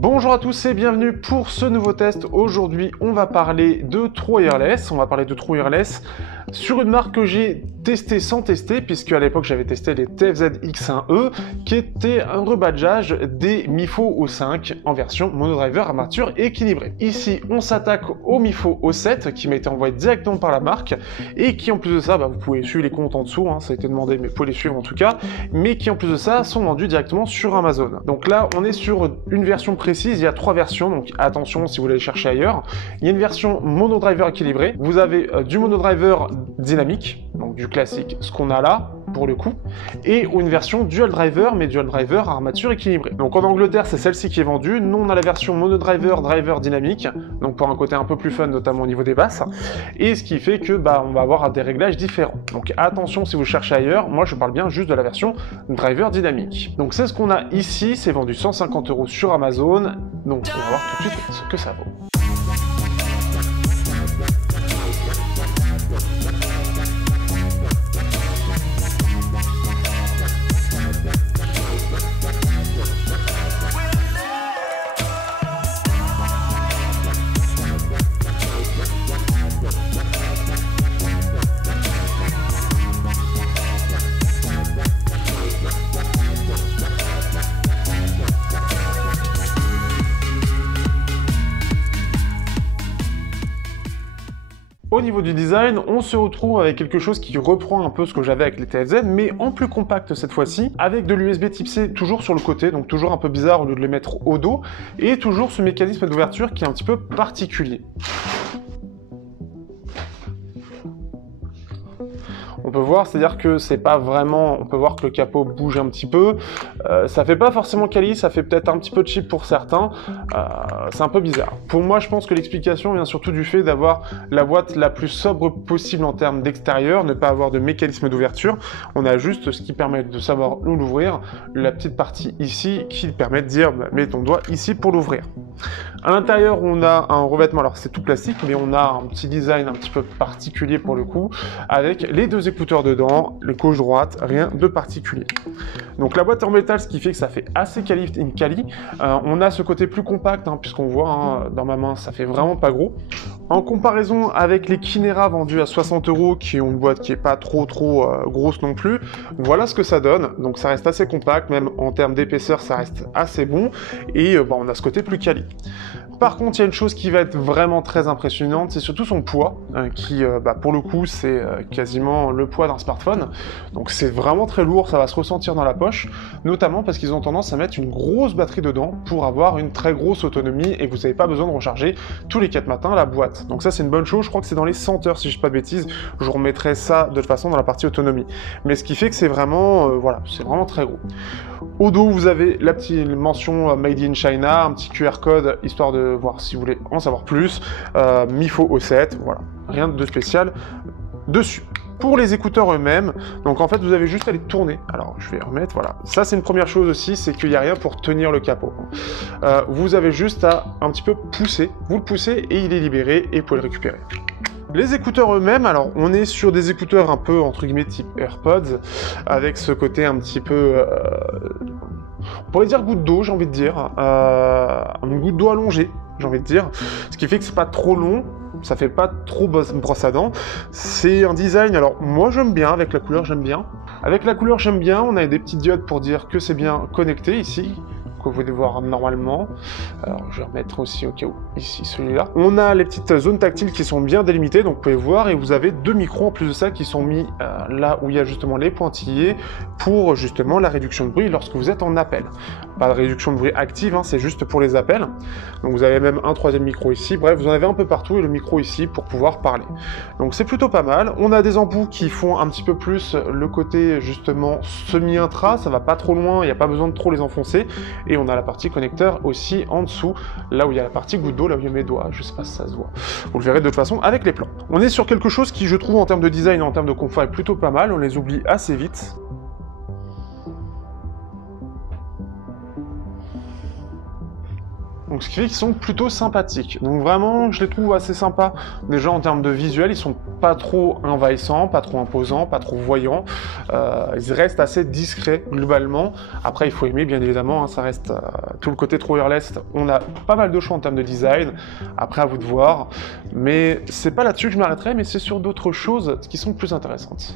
Bonjour à tous et bienvenue pour ce nouveau test. Aujourd'hui, on va parler de True Wireless. On va parler de True Wireless sur une marque que j'ai testée sans tester, puisque à l'époque j'avais testé les TFZ X1E, qui était un rebadgeage des MIFO O5 en version monodriver armature équilibrée. Ici, on s'attaque au MIFO O7 qui m'a été envoyé directement par la marque et qui en plus de ça, vous pouvez suivre les comptes en dessous, ça a été demandé, mais vous pouvez les suivre en tout cas, mais qui en plus de ça sont vendus directement sur Amazon. Donc là, on est sur une version précise, il y a 3 versions, donc attention si vous voulez les chercher ailleurs. Il y a une version monodriver équilibrée, vous avez du monodriver dynamique, donc du classique, ce qu'on a là, pour le coup, et une version dual driver, mais dual driver armature équilibrée. Donc en Angleterre, c'est celle-ci qui est vendue. Nous, on a la version monodriver driver dynamique, donc pour un côté un peu plus fun, notamment au niveau des basses, et ce qui fait que on va avoir des réglages différents. Donc attention si vous cherchez ailleurs, moi je parle bien juste de la version driver dynamique. Donc c'est ce qu'on a ici, c'est vendu 150 € sur Amazon, donc on va voir tout de suite ce que ça vaut. Au niveau du design, on se retrouve avec quelque chose qui reprend un peu ce que j'avais avec les TFZ, mais en plus compact cette fois-ci, avec de l'USB type C toujours sur le côté, donc toujours un peu bizarre au lieu de les mettre au dos, et toujours ce mécanisme d'ouverture qui est un petit peu particulier. On peut voir, c'est-à-dire que c'est pas vraiment... On peut voir que le capot bouge un petit peu. Ça fait pas forcément quali, ça fait peut-être un petit peu cheap pour certains. C'est un peu bizarre. Pour moi, je pense que l'explication vient surtout du fait d'avoir la boîte la plus sobre possible en termes d'extérieur, ne pas avoir de mécanisme d'ouverture. On a juste ce qui permet de savoir où l'ouvrir, la petite partie ici qui permet de dire mets ton doigt ici pour l'ouvrir. À l'intérieur, on a un revêtement, alors c'est tout plastique, mais on a un petit design un petit peu particulier pour le coup, avec les deux écouteurs dedans, le gauche-droite, rien de particulier. Donc la boîte en métal, ce qui fait que ça fait assez quali. On a ce côté plus compact, puisqu'on voit dans ma main, ça fait vraiment pas gros. En comparaison avec les Kinera vendus à 60 €, qui ont une boîte qui est pas trop grosse non plus, voilà ce que ça donne. Donc ça reste assez compact, même en termes d'épaisseur, ça reste assez bon, et on a ce côté plus quali. Par contre, il y a une chose qui va être vraiment très impressionnante, c'est surtout son poids, qui, pour le coup, c'est quasiment le poids d'un smartphone. Donc c'est vraiment très lourd, ça va se ressentir dans la poche, notamment parce qu'ils ont tendance à mettre une grosse batterie dedans pour avoir une très grosse autonomie, et vous n'avez pas besoin de recharger tous les 4 matins la boîte. Donc ça, c'est une bonne chose, je crois que c'est dans les 100 heures, si je ne dis pas de bêtises, je vous remettrai ça de toute façon dans la partie autonomie. Mais ce qui fait que c'est vraiment, c'est vraiment très gros. Au dos, vous avez la petite mention Made in China, un petit QR code, histoire de voir si vous voulez en savoir plus, MIFO O7, voilà, rien de spécial dessus. Pour les écouteurs eux-mêmes, donc en fait vous avez juste à les tourner. Alors je vais remettre, voilà. Ça c'est une première chose aussi, c'est qu'il n'y a rien pour tenir le capot. Vous avez juste à un petit peu pousser, vous le poussez et il est libéré et vous pouvez le récupérer. Les écouteurs eux-mêmes, alors on est sur des écouteurs un peu entre guillemets type AirPods, avec ce côté un petit peu... on pourrait dire goutte d'eau, j'ai envie de dire. Une goutte d'eau allongée, j'ai envie de dire. Ce qui fait que c'est pas trop long, ça fait pas trop brosse à dents. C'est un design, alors moi j'aime bien, avec la couleur j'aime bien. Avec la couleur j'aime bien, on a des petites diodes pour dire que c'est bien connecté ici, que vous pouvez voir normalement. Alors je vais remettre aussi au cas où ici celui-là. On a les petites zones tactiles qui sont bien délimitées, donc vous pouvez voir, et vous avez 2 micros en plus de ça qui sont mis là où il y a justement les pointillés pour justement la réduction de bruit lorsque vous êtes en appel. Pas de réduction de bruit active, c'est juste pour les appels. Donc vous avez même un 3e micro ici, bref vous en avez un peu partout, et le micro ici pour pouvoir parler. Donc c'est plutôt pas mal. On a des embouts qui font un petit peu plus le côté justement semi-intra, ça va pas trop loin, il n'y a pas besoin de trop les enfoncer. Et on a la partie connecteur aussi en dessous, là où il y a la partie goutte d'eau, là où il y a mes doigts, je sais pas si ça se voit. Vous le verrez de toute façon avec les plans. On est sur quelque chose qui, je trouve, en termes de design et en termes de confort est plutôt pas mal, on les oublie assez vite. Donc ce qui fait qu'ils sont plutôt sympathiques. Donc vraiment, je les trouve assez sympas. Déjà en termes de visuel, ils sont pas trop envahissants, pas trop imposants, pas trop voyants. ils restent assez discrets globalement. Après, il faut aimer bien évidemment, hein, ça reste tout le côté trop wireless. On a pas mal de choix en termes de design. Après, à vous de voir. Mais c'est pas là-dessus que je m'arrêterai, mais c'est sur d'autres choses qui sont plus intéressantes.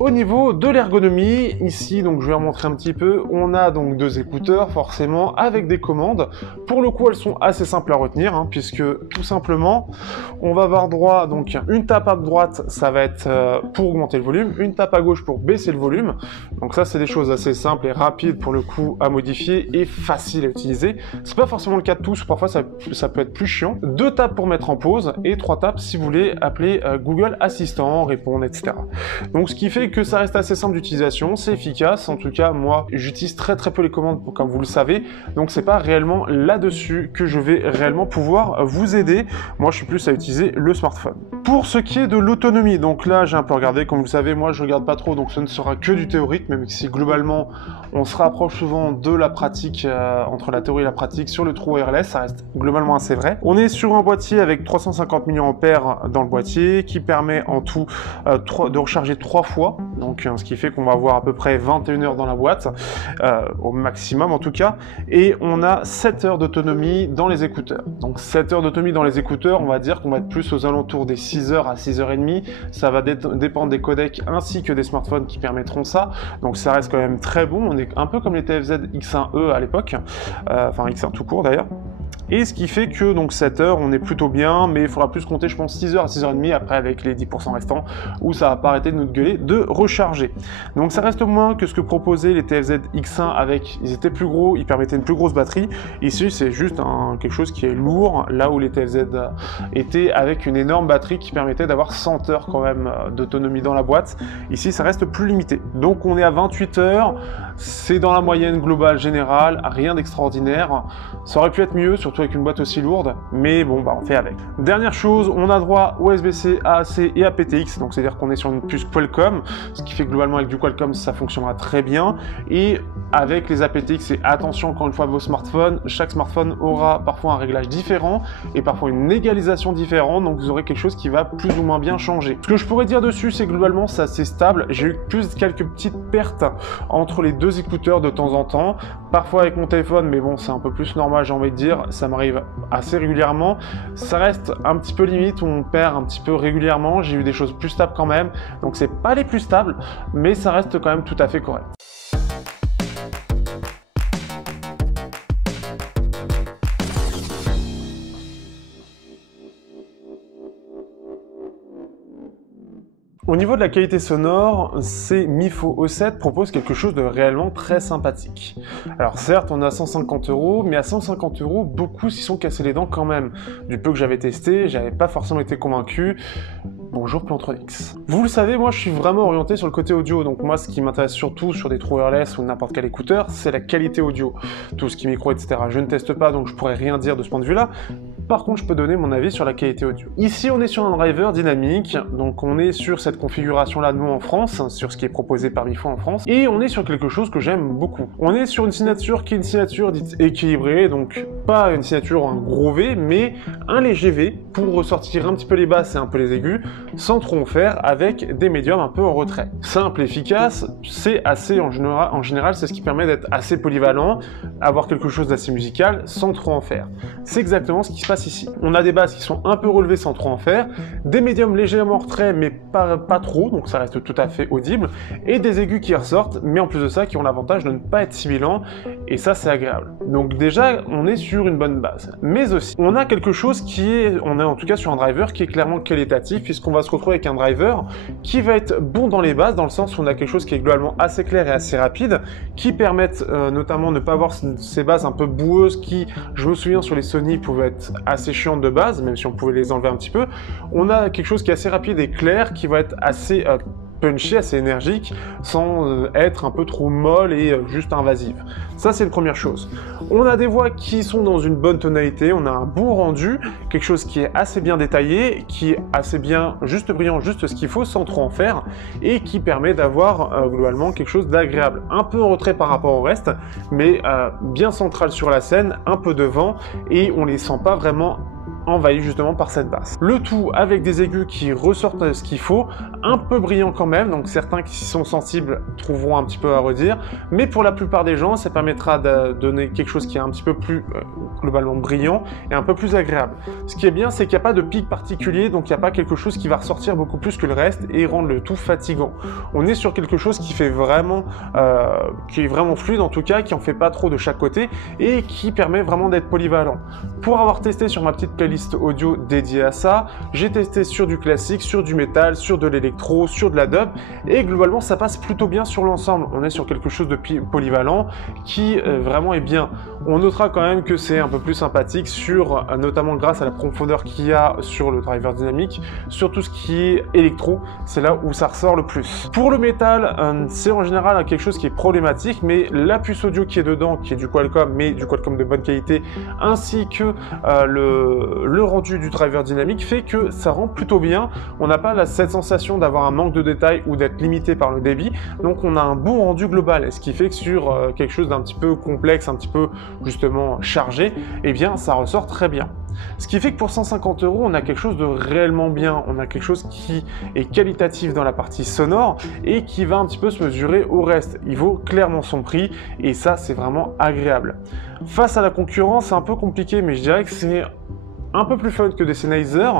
Au niveau de l'ergonomie, ici, donc je vais remontrer un petit peu, on a donc deux écouteurs, forcément, avec des commandes. Pour le coup, elles sont assez simples à retenir, hein, puisque, tout simplement, on va avoir droit, donc, une tape à droite, ça va être pour augmenter le volume, une tape à gauche pour baisser le volume. Donc ça, c'est des choses assez simples et rapides, pour le coup, à modifier et faciles à utiliser. C'est pas forcément le cas de tous, parfois ça peut être plus chiant. Deux tapes pour mettre en pause, et trois tapes si vous voulez appeler Google Assistant, répondre, etc. Donc ce qui fait que ça reste assez simple d'utilisation, c'est efficace, en tout cas moi j'utilise très peu les commandes comme vous le savez, donc c'est pas réellement là-dessus que je vais réellement pouvoir vous aider, moi je suis plus à utiliser le smartphone. Pour ce qui est de l'autonomie, donc là j'ai un peu regardé, comme vous le savez moi je regarde pas trop, donc ce ne sera que du théorique, même si globalement on se rapproche souvent de la pratique, entre la théorie et la pratique sur le True Wireless, ça reste globalement assez vrai. On est sur un boîtier avec 350 mAh dans le boîtier, qui permet en tout de recharger 3 fois, donc ce qui fait qu'on va avoir à peu près 21 heures dans la boîte, au maximum en tout cas, et on a 7 heures d'autonomie dans les écouteurs. Donc 7 heures d'autonomie dans les écouteurs, on va dire qu'on va être plus aux alentours des 6 heures à 6 heures et demie, ça va dépendre des codecs ainsi que des smartphones qui permettront ça, donc ça reste quand même très bon, on est un peu comme les TFZ X1e à l'époque, enfin X1 tout court d'ailleurs. Et ce qui fait que donc 7 heures, on est plutôt bien, mais il faudra plus compter, je pense, 6 heures à 6 heures et demie, après avec les 10% restants, où ça va pas arrêter de nous gueuler, de recharger. Donc ça reste moins que ce que proposaient les TFZ X1 avec, ils étaient plus gros, ils permettaient une plus grosse batterie. Ici, c'est juste quelque chose qui est lourd, là où les TFZ étaient avec une énorme batterie qui permettait d'avoir 100 heures quand même d'autonomie dans la boîte. Ici, ça reste plus limité. Donc on est à 28 heures, c'est dans la moyenne globale générale, rien d'extraordinaire. Ça aurait pu être mieux, surtout avec une boîte aussi lourde, mais bon, bah on fait avec. Dernière chose, on a droit USB-C, AAC et aptX, donc c'est-à-dire qu'on est sur une puce Qualcomm, ce qui fait que globalement avec du Qualcomm ça fonctionnera très bien, et avec les aptX, et attention encore une fois à vos smartphones, chaque smartphone aura parfois un réglage différent, et parfois une égalisation différente, donc vous aurez quelque chose qui va plus ou moins bien changer. Ce que je pourrais dire dessus, c'est que globalement c'est assez stable, j'ai eu plus quelques petites pertes entre les deux écouteurs de temps en temps, parfois avec mon téléphone, mais bon c'est un peu plus normal j'ai envie de dire, ça m'arrive assez régulièrement, ça reste un petit peu limite où on perd un petit peu régulièrement, j'ai eu des choses plus stables quand même, donc c'est pas les plus stables, mais ça reste quand même tout à fait correct. Au niveau de la qualité sonore, ces Mifo O7 proposent quelque chose de réellement très sympathique. Alors certes, on est à 150 €, mais à 150 €, beaucoup s'y sont cassés les dents quand même. Du peu que j'avais testé, j'avais pas forcément été convaincu. Bonjour Plantronics. Vous le savez, moi je suis vraiment orienté sur le côté audio, donc moi ce qui m'intéresse surtout sur des True Wireless ou n'importe quel écouteur, c'est la qualité audio. Tout ce qui est micro, etc. Je ne teste pas, donc je pourrais rien dire de ce point de vue-là. Par contre, je peux donner mon avis sur la qualité audio. Ici, on est sur un driver dynamique, donc on est sur cette configuration-là, nous en France, sur ce qui est proposé par Mifo en France, et on est sur quelque chose que j'aime beaucoup. On est sur une signature qui est une signature dite équilibrée, donc pas une signature un gros V, mais un léger V, pour ressortir un petit peu les basses et un peu les aigus, sans trop en faire, avec des médiums un peu en retrait. Simple, efficace, c'est assez, en général, c'est ce qui permet d'être assez polyvalent, avoir quelque chose d'assez musical, sans trop en faire. C'est exactement ce qui se passe ici. On a des basses qui sont un peu relevées sans trop en faire, des médiums légèrement en retrait, mais pas trop, donc ça reste tout à fait audible, et des aigus qui ressortent, mais en plus de ça, qui ont l'avantage de ne pas être sibilants, et ça c'est agréable. Donc déjà, on est sur une bonne base. Mais aussi, on a quelque chose qui est, on est en tout cas sur un driver qui est clairement qualitatif, puisqu'on va se retrouver avec un driver qui va être bon dans les basses, dans le sens où on a quelque chose qui est globalement assez clair et assez rapide, qui permettent notamment de ne pas avoir ces basses un peu boueuses qui, je me souviens sur les Sony, pouvaient être assez chiantes de base, même si on pouvait les enlever un petit peu. On a quelque chose qui est assez rapide et clair, qui va être assez punchy, assez énergique, sans être un peu trop molle et juste invasive. Ça, c'est une première chose. On a des voix qui sont dans une bonne tonalité, on a un bon rendu, quelque chose qui est assez bien détaillé, qui est assez bien, juste brillant, juste ce qu'il faut, sans trop en faire, et qui permet d'avoir globalement quelque chose d'agréable. Un peu en retrait par rapport au reste, mais bien central sur la scène, un peu devant, et on les sent pas vraiment envahi justement par cette basse. Le tout avec des aigus qui ressortent ce qu'il faut, un peu brillant quand même, donc certains qui sont sensibles trouveront un petit peu à redire, mais pour la plupart des gens, ça permettra de donner quelque chose qui est un petit peu plus globalement brillant et un peu plus agréable. Ce qui est bien, c'est qu'il n'y a pas de pic particulier, donc il n'y a pas quelque chose qui va ressortir beaucoup plus que le reste et rendre le tout fatigant. On est sur quelque chose qui fait vraiment, qui est vraiment fluide en tout cas, qui en fait pas trop de chaque côté et qui permet vraiment d'être polyvalent. Pour avoir testé sur ma petite playlist audio dédiée à ça, j'ai testé sur du classique, sur du métal, sur de l'électro, sur de la dub, et globalement ça passe plutôt bien sur l'ensemble. On est sur quelque chose de polyvalent qui vraiment est bien. On notera quand même que c'est un peu plus sympathique sur, notamment grâce à la profondeur qu'il y a sur le driver dynamique, sur tout ce qui est électro, c'est là où ça ressort le plus. Pour le métal, c'est en général quelque chose qui est problématique, mais la puce audio qui est dedans, qui est du Qualcomm, mais du Qualcomm de bonne qualité, ainsi que le rendu du driver dynamique fait que ça rend plutôt bien. On n'a pas cette sensation d'avoir un manque de détails ou d'être limité par le débit, donc on a un bon rendu global, ce qui fait que sur quelque chose d'un petit peu complexe, un petit peu justement chargé, eh bien ça ressort très bien. Ce qui fait que pour 150 €, on a quelque chose de réellement bien, on a quelque chose qui est qualitatif dans la partie sonore et qui va un petit peu se mesurer au reste. Il vaut clairement son prix et ça, c'est vraiment agréable. Face à la concurrence, c'est un peu compliqué, mais je dirais que c'est un peu plus fun que des Sennheiser,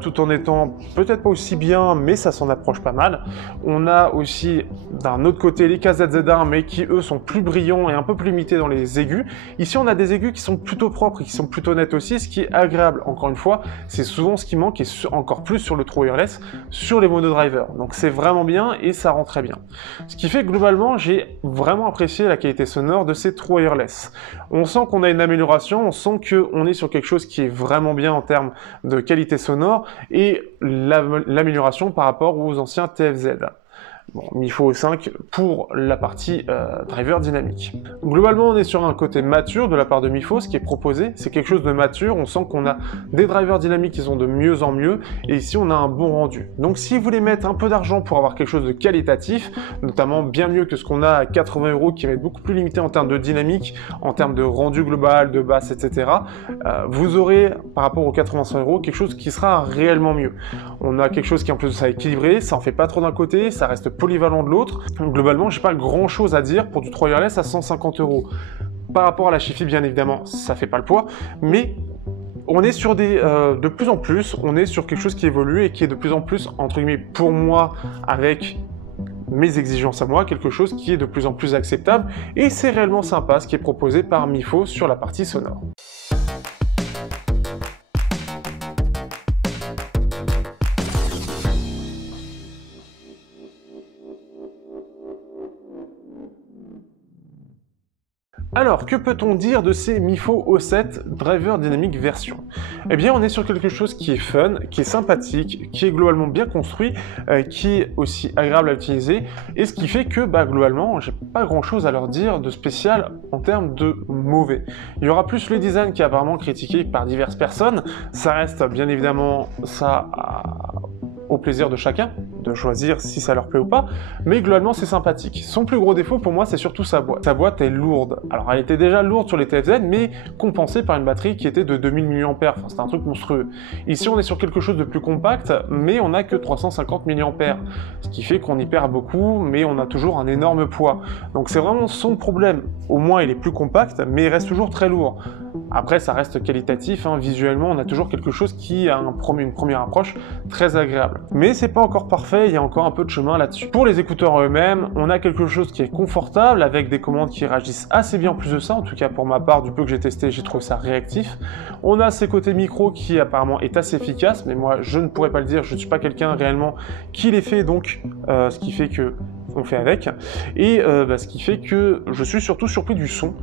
tout en étant peut-être pas aussi bien, mais ça s'en approche pas mal. On a aussi d'un autre côté les KZZ1, mais qui eux sont plus brillants et un peu plus limités dans les aigus. Ici on a des aigus qui sont plutôt propres et qui sont plutôt nets aussi, ce qui est agréable. Encore une fois, c'est souvent ce qui manque et encore plus sur le True Wireless, sur les monodrivers. Donc c'est vraiment bien et ça rend très bien. Ce qui fait que globalement, j'ai vraiment apprécié la qualité sonore de ces True Wireless. On sent qu'on a une amélioration, on sent qu'on est sur quelque chose qui est vraiment bien en termes de qualité sonore et l'amélioration par rapport aux anciens TFZ. Bon, MIFO 5 pour la partie driver dynamique. Globalement, on est sur un côté mature de la part de MIFO. Ce qui est proposé, c'est quelque chose de mature. On sent qu'on a des drivers dynamiques qui sont de mieux en mieux. Et ici, on a un bon rendu. Donc, si vous voulez mettre un peu d'argent pour avoir quelque chose de qualitatif, notamment bien mieux que ce qu'on a à 80 € qui va être beaucoup plus limité en termes de dynamique, en termes de rendu global, de basse, etc., vous aurez, par rapport aux 85 €, quelque chose qui sera réellement mieux. On a quelque chose qui, en plus de ça, est équilibré. Ça en fait pas trop d'un côté, ça reste polyvalent de l'autre. Globalement, j'ai pas grand chose à dire pour du True Wireless à 150 €. Par rapport à la Chifi, bien évidemment, ça fait pas le poids, mais on est sur des, de plus en plus, on est sur quelque chose qui évolue et qui est de plus en plus, entre guillemets, pour moi, avec mes exigences à moi, quelque chose qui est de plus en plus acceptable, et c'est réellement sympa ce qui est proposé par MIFO sur la partie sonore. Alors, que peut-on dire de ces MIFO O7 Driver Dynamic version? Eh bien, on est sur quelque chose qui est fun, qui est sympathique, qui est globalement bien construit, qui est aussi agréable à utiliser, et ce qui fait que, globalement, j'ai pas grand-chose à leur dire de spécial en termes de mauvais. Il y aura plus le design qui est apparemment critiqué par diverses personnes. Ça reste, bien évidemment, ça au plaisir de chacun, de choisir si ça leur plaît ou pas, mais globalement c'est sympathique. Son plus gros défaut pour moi c'est surtout sa boîte. Sa boîte est lourde. Alors elle était déjà lourde sur les TFZ, mais compensée par une batterie qui était de 2000 mAh, enfin c'était un truc monstrueux. Ici on est sur quelque chose de plus compact, mais on n'a que 350 mAh, ce qui fait qu'on y perd beaucoup, mais on a toujours un énorme poids. Donc c'est vraiment son problème. Au moins il est plus compact, mais il reste toujours très lourd. Après ça reste qualitatif, visuellement on a toujours quelque chose qui a une première approche très agréable. Mais c'est pas encore parfait, il y a encore un peu de chemin là-dessus. Pour les écouteurs eux-mêmes, on a quelque chose qui est confortable, avec des commandes qui réagissent assez bien en plus de ça, en tout cas pour ma part, du peu que j'ai testé, j'ai trouvé ça réactif. On a ces côtés micro qui apparemment est assez efficace, mais moi je ne pourrais pas le dire, je ne suis pas quelqu'un réellement qui les fait, donc ce qui fait que on fait avec, et ce qui fait que je suis surtout surpris du son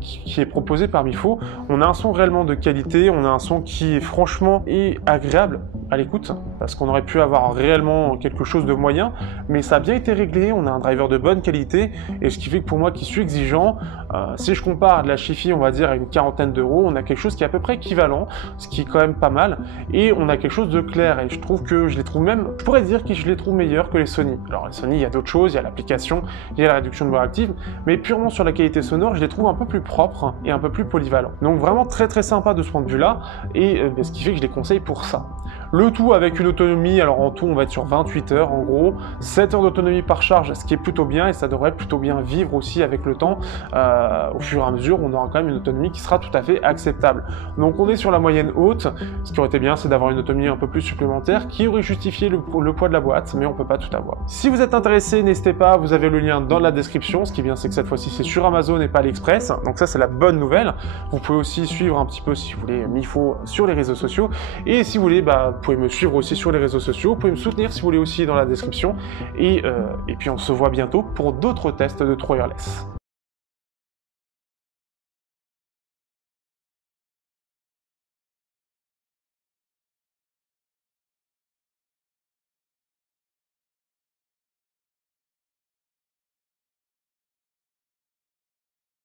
qui est proposé par Mifo. On a un son réellement de qualité, on a un son qui est franchement agréable à l'écoute, parce qu'on aurait pu avoir réellement quelque chose de moyen, mais ça a bien été réglé, on a un driver de bonne qualité, et ce qui fait que pour moi qui suis exigeant, si je compare de la Chi-Fi, on va dire à une quarantaine d'euros, on a quelque chose qui est à peu près équivalent, ce qui est quand même pas mal, et on a quelque chose de clair, et je trouve que je les trouve même, je pourrais dire que je les trouve meilleurs que les Sony. Alors les Sony, il y a d'autres choses, il y a l'application, il y a la réduction de voix active, mais purement sur la qualité sonore, je les trouve un peu plus propres et un peu plus polyvalents. Donc vraiment très très sympa de ce point de vue-là, et ce qui fait que je les conseille pour ça. Le tout avec une autonomie, alors en tout on va être sur 28 heures en gros, 7 heures d'autonomie par charge, ce qui est plutôt bien, et ça devrait plutôt bien vivre aussi avec le temps. Au fur et à mesure, on aura quand même une autonomie qui sera tout à fait acceptable. Donc on est sur la moyenne haute, ce qui aurait été bien, c'est d'avoir une autonomie un peu plus supplémentaire, qui aurait justifié le poids de la boîte, mais on peut pas tout avoir. Si vous êtes intéressé, n'hésitez pas, vous avez le lien dans la description. Ce qui est bien, c'est que cette fois-ci c'est sur Amazon et pas AliExpress, donc ça c'est la bonne nouvelle. Vous pouvez aussi suivre un petit peu, si vous voulez, Mifo sur les réseaux sociaux, et si vous voulez, vous pouvez me suivre aussi sur les réseaux sociaux, vous pouvez me soutenir si vous voulez aussi dans la description, et puis on se voit bientôt pour d'autres tests de True Wireless.